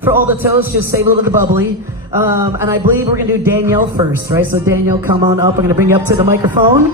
For all the toasts, just save a little bit of the bubbly. And I believe we're gonna do Danielle first, right? So Danielle, come on up. I'm gonna bring you up to the microphone.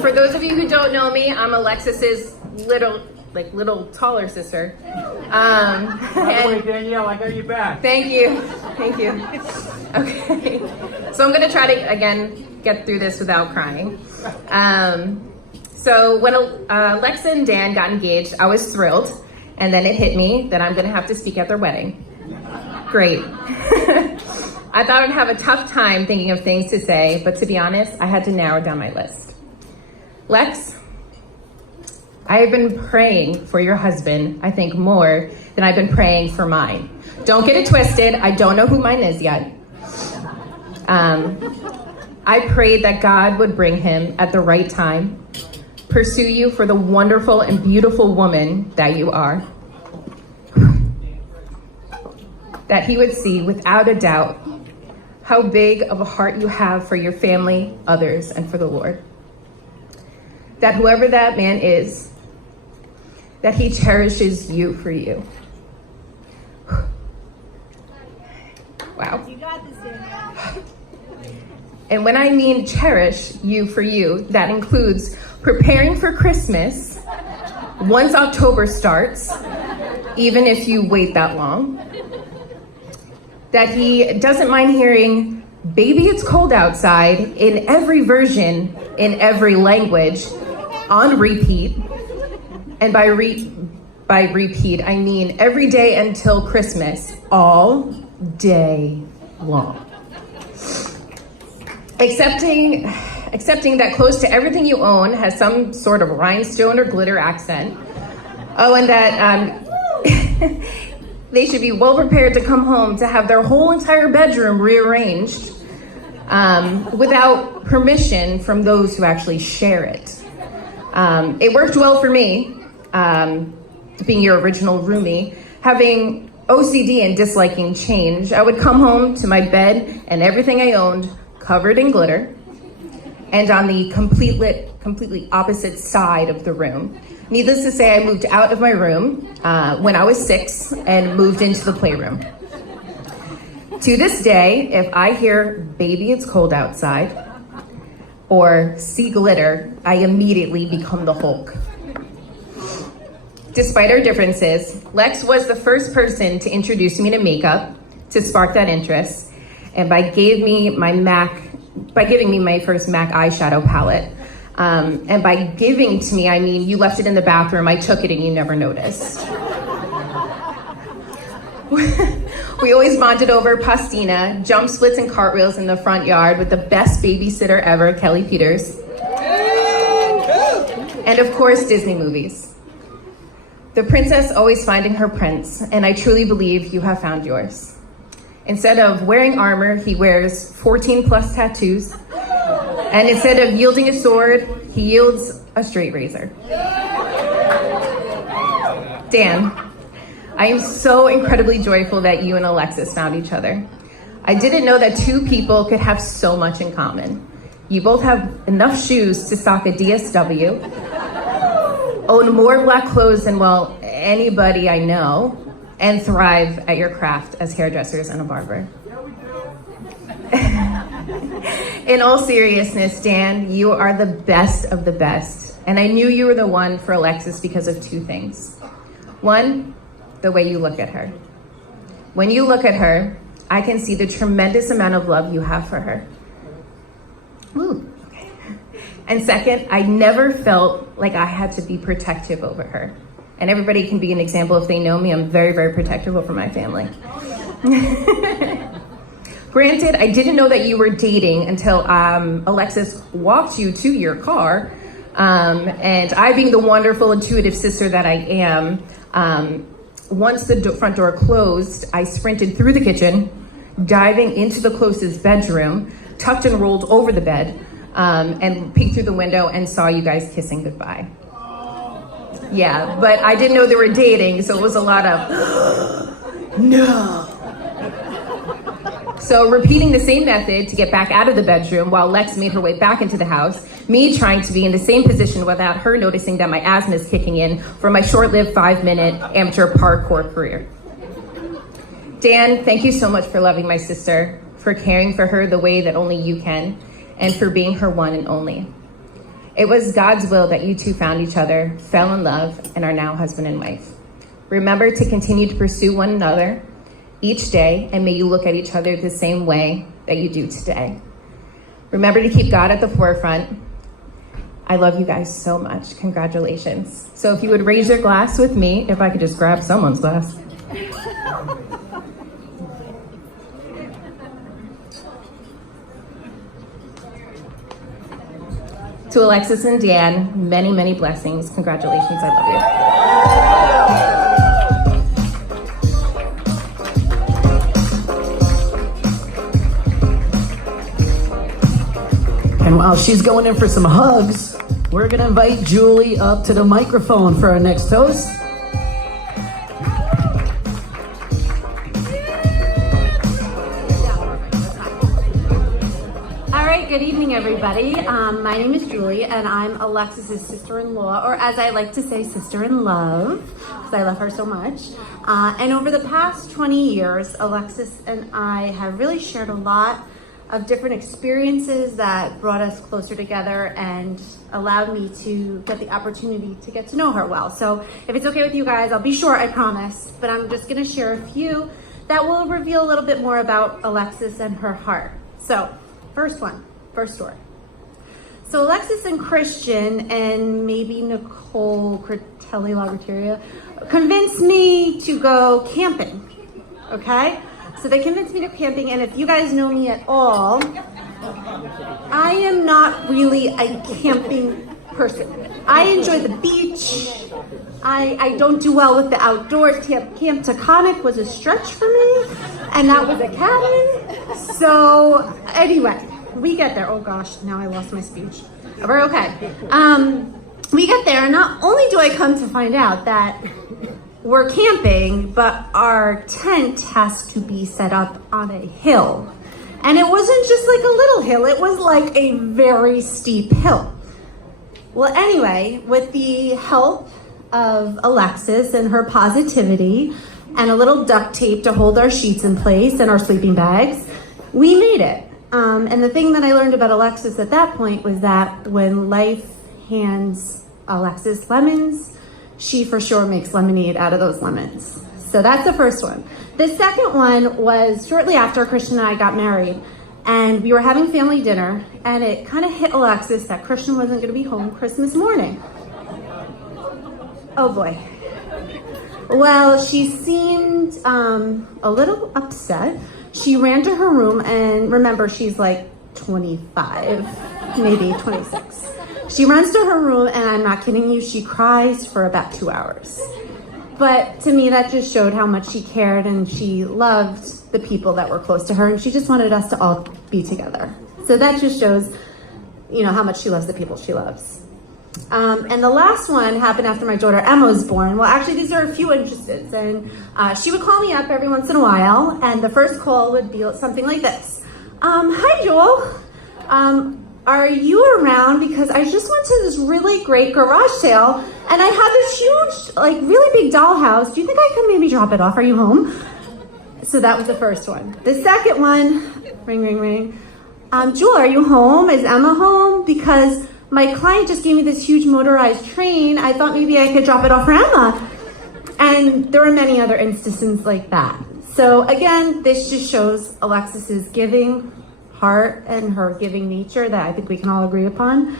For those of you who don't know me, I'm Alexis's little taller sister. Wait, Danielle, I got you back. Thank you. Okay, so I'm gonna try to again get through this without crying. So when Alexa and Dan got engaged, I was thrilled, and then it hit me that I'm gonna have to speak at their wedding. Great. I thought I'd have a tough time thinking of things to say, but to be honest, I had to narrow down my list. Lex, I have been praying for your husband, I think more than I've been praying for mine. Don't get it twisted, I don't know who mine is yet. I prayed that God would bring him at the right time, pursue you for the wonderful and beautiful woman that you are. That he would see without a doubt how big of a heart you have for your family, others, and for the Lord. That whoever that man is, that he cherishes you for you. Wow. You got this, Danielle. And when I mean cherish you for you, that includes preparing for Christmas once October starts, even if you wait that long. That he doesn't mind hearing, "Baby, it's cold outside," in every version, in every language, on repeat. And by repeat, I mean every day until Christmas, all day long. Accepting that close to everything you own has some sort of rhinestone or glitter accent. Oh, and that they should be well prepared to come home to have their whole entire bedroom rearranged without permission from those who actually share it. It worked well for me, being your original roomie, having OCD and disliking change. I would come home to my bed and everything I owned covered in glitter, and on the completely opposite side of the room. Needless to say, I moved out of my room when I was 6 and moved into the playroom. To this day, if I hear "Baby, it's cold outside," or see glitter, I immediately become the Hulk. Despite our differences, Lex was the first person to introduce me to makeup, to spark that interest, and by giving me my first MAC eyeshadow palette. And by giving to me, I mean you left it in the bathroom, I took it, and you never noticed. We always bonded over pastina, jump splits and cartwheels in the front yard with the best babysitter ever, Kelly Peters. And of course, Disney movies. The princess always finding her prince, and I truly believe you have found yours. Instead of wearing armor, he wears 14 plus tattoos. And instead of yielding a sword, he yields a straight razor. Dan, I am so incredibly joyful that you and Alexis found each other. I didn't know that two people could have so much in common. You both have enough shoes to stock a DSW, own more black clothes than, well, anybody I know, and thrive at your craft as hairdressers and a barber. In all seriousness, Dan, you are the best of the best. And I knew you were the one for Alexis because of two things. One, the way you look at her. When you look at her, I can see the tremendous amount of love you have for her. Ooh, okay. And second, I never felt like I had to be protective over her. And everybody can be an example if they know me. I'm very, very protective over my family. Granted, I didn't know that you were dating until Alexis walked you to your car. And I, being the wonderful, intuitive sister that I am, once the front door closed, I sprinted through the kitchen, diving into the closest bedroom, tucked and rolled over the bed, and peeked through the window and saw you guys kissing goodbye. Yeah, but I didn't know they were dating, so it was a lot of No. So repeating the same method to get back out of the bedroom while Lex made her way back into the house, me trying to be in the same position without her noticing that my asthma is kicking in for my short-lived 5-minute amateur parkour career. Dan, thank you so much for loving my sister, for caring for her the way that only you can, and for being her one and only. It was God's will that you two found each other, fell in love, and are now husband and wife. Remember to continue to pursue one another each day, and may you look at each other the same way that you do today. Remember to keep God at the forefront. I love you guys so much. Congratulations. So if you would raise your glass with me, if I could just grab someone's glass. To Alexis and Dan, many, many blessings. Congratulations, I love you. And while she's going in for some hugs, we're gonna invite Julie up to the microphone for our next toast. All right, good evening, everybody. My name is Julie, and I'm Alexis's sister-in-law, or as I like to say, sister-in-love, because I love her so much. And over the past 20 years, Alexis and I have really shared a lot of different experiences that brought us closer together and allowed me to get the opportunity to get to know her well. So if it's okay with you guys, I'll be short, I promise, but I'm just gonna share a few that will reveal a little bit more about Alexis and her heart. So first story. So Alexis and Christian and maybe Nicole Critelli Laboratoria convinced me to go camping, okay? So they convinced me to go camping, and if you guys know me at all, I am not really a camping person. I enjoy the beach. I don't do well with the outdoors. Camp Taconic was a stretch for me, and that was a cabin. So anyway, we get there. Oh gosh, now I lost my speech. We're okay. We get there, and not only do I come to find out that we're camping, but our tent has to be set up on a hill. And it wasn't just like a little hill, it was like a very steep hill. Well, anyway, with the help of Alexis and her positivity and a little duct tape to hold our sheets in place and our sleeping bags, we made it. And the thing that I learned about Alexis at that point was that when life hands Alexis lemons, she for sure makes lemonade out of those lemons. So that's the first one. The second one was shortly after Christian and I got married, and we were having family dinner, and it kind of hit Alexis that Christian wasn't gonna be home Christmas morning. Oh boy. Well, she seemed a little upset. She ran to her room, and remember, she's like 25, maybe 26. She runs to her room, and I'm not kidding you, she cries for about 2 hours. But to me, that just showed how much she cared, and she loved the people that were close to her, and she just wanted us to all be together. So that just shows, how much she loves the people she loves. And the last one happened after my daughter Emma was born. Well, actually, these are a few instances, and she would call me up every once in a while, and the first call would be something like this. Hi, Joel. Are you around? Because I just went to this really great garage sale, and I have this huge, really big dollhouse. Do you think I could maybe drop it off? Are you home? So that was the first one. The second one, ring, ring, ring. Joel, are you home? Is Emma home? Because my client just gave me this huge motorized train. I thought maybe I could drop it off for Emma. And there are many other instances like that. So again, this just shows Alexis's giving heart and her giving nature that I think we can all agree upon.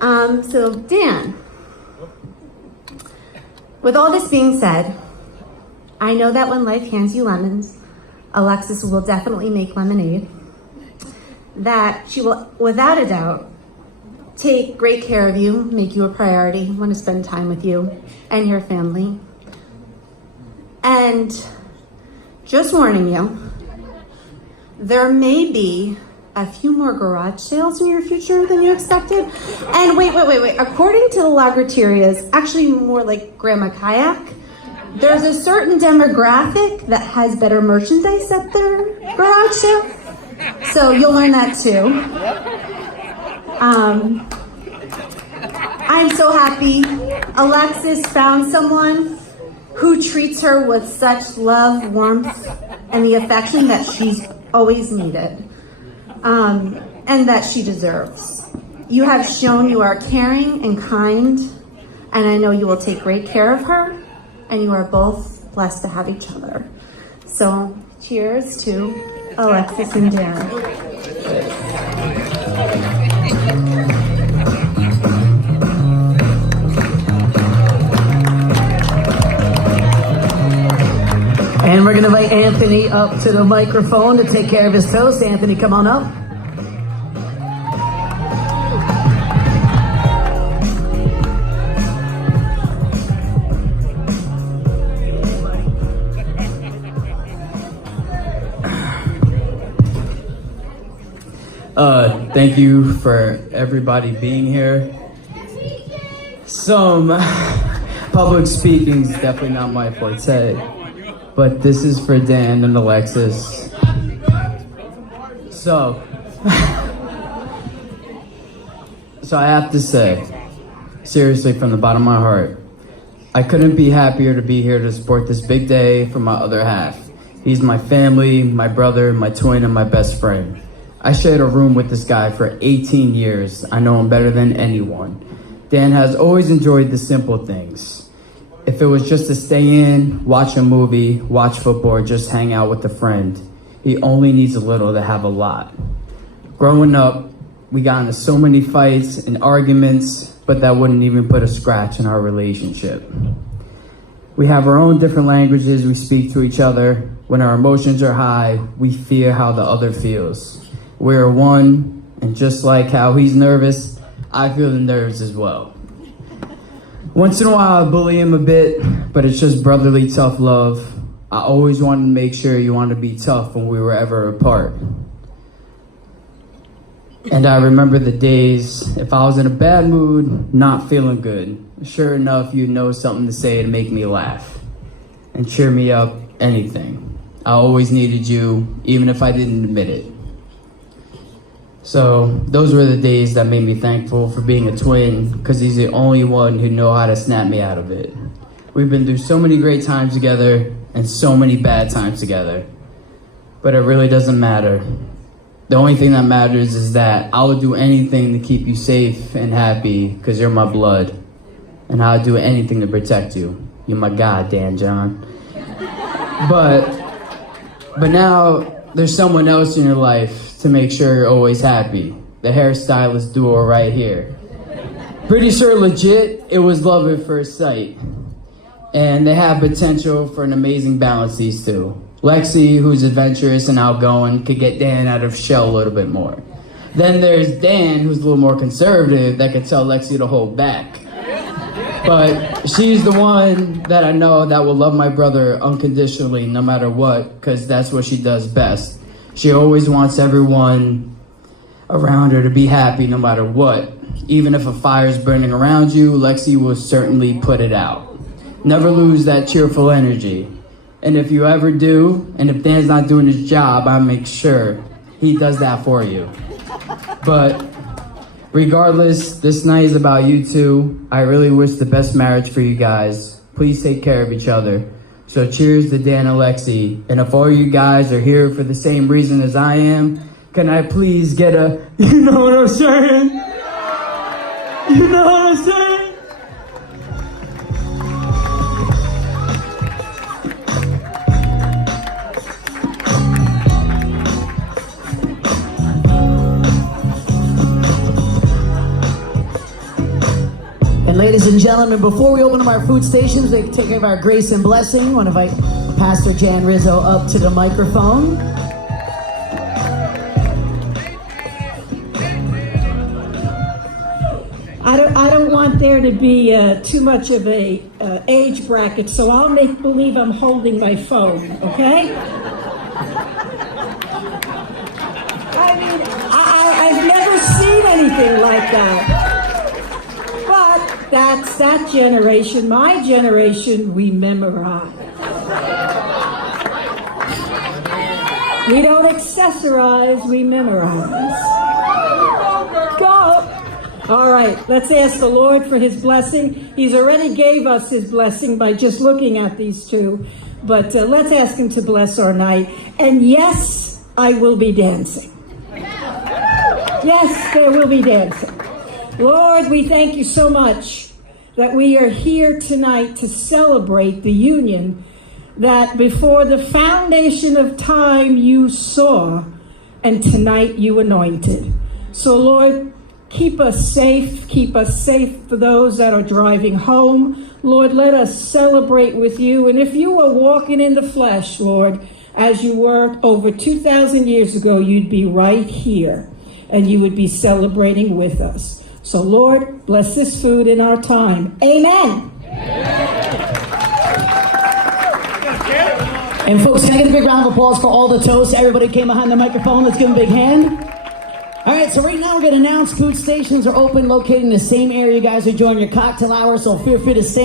So Dan, with all this being said, I know that when life hands you lemons, Alexis will definitely make lemonade. That she will, without a doubt, take great care of you, make you a priority, want to spend time with you and your family. And just warning you, there may be a few more garage sales in your future than you expected. And wait. According to the Lagraterias, actually more like Grandma Kayak, there's a certain demographic that has better merchandise at their garage sale. So you'll learn that too. I'm so happy Alexis found someone who treats her with such love, warmth, and the affection that she's always needed, and that she deserves. You have shown you are caring and kind, and I know you will take great care of her, and you are both blessed to have each other. So, cheers to Alexis and Darren. And we're going to invite Anthony up to the microphone to take care of his toast. Anthony, come on up. Thank you for everybody being here. Some public speaking is definitely not my forte, but this is for Dan and Alexis. So I have to say, seriously, from the bottom of my heart, I couldn't be happier to be here to support this big day for my other half. He's my family, my brother, my twin, and my best friend. I shared a room with this guy for 18 years. I know him better than anyone. Dan has always enjoyed the simple things. If it was just to stay in, watch a movie, watch football, or just hang out with a friend, he only needs a little to have a lot. Growing up, we got into so many fights and arguments, but that wouldn't even put a scratch in our relationship. We have our own different languages we speak to each other. When our emotions are high, we fear how the other feels. We're one, and just like how he's nervous, I feel the nerves as well. Once in a while I bully him a bit, but it's just brotherly tough love. I always wanted to make sure you wanted to be tough when we were ever apart. And I remember the days, if I was in a bad mood, not feeling good, sure enough you'd know something to say to make me laugh and cheer me up, anything. I always needed you, even if I didn't admit it. So those were the days that made me thankful for being a twin, because he's the only one who know how to snap me out of it. We've been through so many great times together and so many bad times together, but it really doesn't matter. The only thing that matters is that I would do anything to keep you safe and happy, because you're my blood, and I'd do anything to protect you. You're my god, Dan John. But now there's someone else in your life to make sure you're always happy. The hairstylist duo right here. Pretty sure legit, it was love at first sight. And they have potential for an amazing balance, these two. Lexi, who's adventurous and outgoing, could get Dan out of shell a little bit more. Then there's Dan, who's a little more conservative, that could tell Lexi to hold back. But she's the one that I know that will love my brother unconditionally no matter what, because that's what she does best. She always wants everyone around her to be happy no matter what. Even if a fire's burning around you, Lexi will certainly put it out. Never lose that cheerful energy. And if you ever do, and if Dan's not doing his job, I'll make sure he does that for you. But regardless, this night is about you two. I really wish the best marriage for you guys. Please take care of each other. So cheers to Dan and Lexi. And if all you guys are here for the same reason as I am, can I please get a, you know what I'm saying? You know what I'm saying? And ladies and gentlemen, before we open up our food stations, we take care of our grace and blessing. I want to invite Pastor Jan Rizzo up to the microphone. I don't want there to be too much of a age bracket, so I'll make believe I'm holding my phone, okay? I mean, I've never seen anything like that. But that's that generation. My generation, we memorize. We don't accessorize, we memorize. Go! All right, let's ask the Lord for his blessing. He's already gave us his blessing by just looking at these two. But let's ask him to bless our night. And yes, I will be dancing. Yes, there will be dancing. Lord, we thank you so much that we are here tonight to celebrate the union that before the foundation of time you saw, and tonight you anointed. So Lord, keep us safe for those that are driving home. Lord, let us celebrate with you. And if you were walking in the flesh, Lord, as you were over 2,000 years ago, you'd be right here and you would be celebrating with us. So Lord, bless this food in our time. Amen. And folks, can I get a big round of applause for all the toasts? Everybody came behind the microphone. Let's give them a big hand. All right, so right now we're going to announce food stations are open, located in the same area you guys are enjoying your cocktail hour, so feel free to stay.